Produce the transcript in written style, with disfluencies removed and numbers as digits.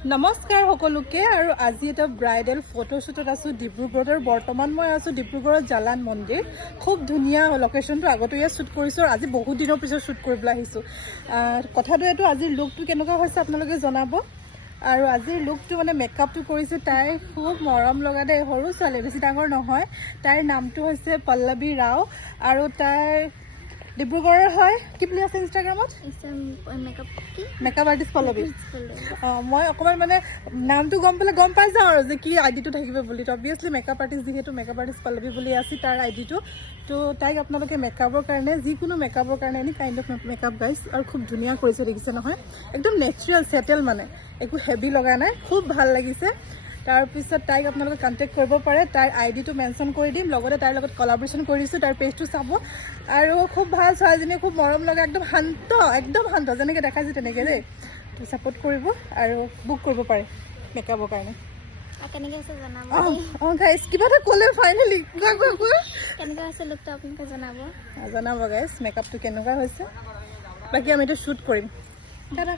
নমস্কাৰ সকলোকে আৰু আজি এটা ব্ৰাইডেল ফটোশ্বুটত আছোঁ ডিব্ৰুগড়ৰ বৰ্তমান মই আছোঁ ডিব্ৰুগড়ৰ জালান মন্দিৰ খুব ধুনীয়া লোকেশ্যনটো আগতে ইয়াত শ্বুট কৰিছোঁ আৰু আজি বহুত দিনৰ পিছত শ্বুট কৰিবলৈ আহিছোঁ কথাটো এইটো আজিৰ লুকটো কেনেকুৱা হৈছে আপোনালোকে জনাব আৰু আজিৰ লুকটো মানে মেকআপটো কৰিছে তাই খুব মৰম লগা দেই সৰু ছোৱালী বেছি ডাঙৰ নহয় তাইৰ নামটো হৈছে পল্লৱী ৰাও আৰু তাই ডিব্ৰুগড়ৰ হয় কি বুলি আছে ইনষ্টাগ্ৰামত মেকআপ আৰ্টিষ্ট পল্লৱী মই অকণমান মানে নামটো গম পাই যাওঁ আৰু যে কি আইডিটো থাকিব বুলি অবভিয়াছলি মেকআপ আৰ্টিষ্ট যিহেতু মেকআপ আৰ্টিষ্ট পল্লৱী বুলি আছে তাৰ আইডিটো তো তাইক আপোনালোকে মেকআপৰ কাৰণে যিকোনো মেকআপৰ কাৰণে any kind of makeup guys আৰু খুব ধুনীয়া কৰিছে দেখিছে নহয় একদম নেচাৰেল ছেটেল মানে একো হেভি লগা নাই খুব ভাল লাগিছে তাৰপিছত তাইক আপোনালোকে কণ্টেক্ট কৰিব পাৰে তাইৰ আইডিটো মেনশ্যন কৰি দিম লগতে তাইৰ লগত কলাবৰেশ্যন কৰি দিছোঁ তাৰ পেজটো চাব আৰু খুব ভাল ছোৱালীজনী খুব মৰম লগা একদম শান্ত যেনেকৈ দেখাইছোঁ তেনেকৈ দেই তো ছাপোৰ্ট কৰিব আৰু বুক কৰিব পাৰে মেকআপৰ কাৰণে গাইজ কিবা এটা ক'লে ফাইনেলি জনাব গাইজ মেকআপটো কেনেকুৱা হৈছে বাকী আমি এইটো শ্বুট কৰিম দাদা